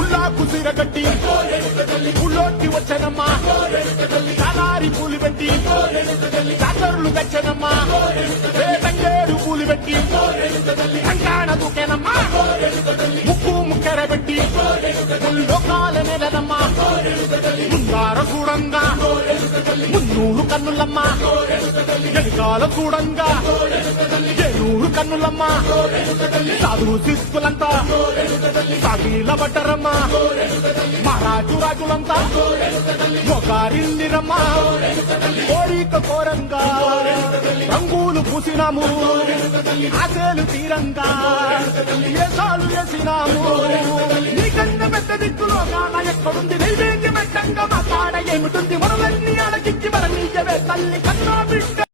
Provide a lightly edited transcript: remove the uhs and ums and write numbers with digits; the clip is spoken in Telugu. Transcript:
ఉల్లాకు సిరగట్టి ఉల్లోకి వచ్చనమ్మా కానారి పూలు పెట్టి జాతరులు తెచ్చనమ్మా తంగేడు పూలు పెట్టి కంకాణ దూకేనమ్మా ముక్కు ముక్కెర పెట్టి లోకాల నెలనమ్మా ముందార చూడంగా మున్నూరు కన్నులమ్మా ఎనకాల చూడంగా ఏనూరు కన్నులమ్మా సాధువు శిస్తులంతా సాగిల పడ్డరమ్మా మహారాజు రాజులంతా మొగారిల్లిరమ్మా కోరిక కోరంగా రంగులు పూసినాము ఆశలు తీరంగా ఏసాలు వేసినాము నీకన్నా పెద్ద దిక్కులో కాన ఎక్కడుంది నైవేద్యం పెట్టంగా మా కాడ ఏమిటుంది మనలన్నీ అడగిచ్చి మన నీయవే తల్లి కన్నా బిడ్డ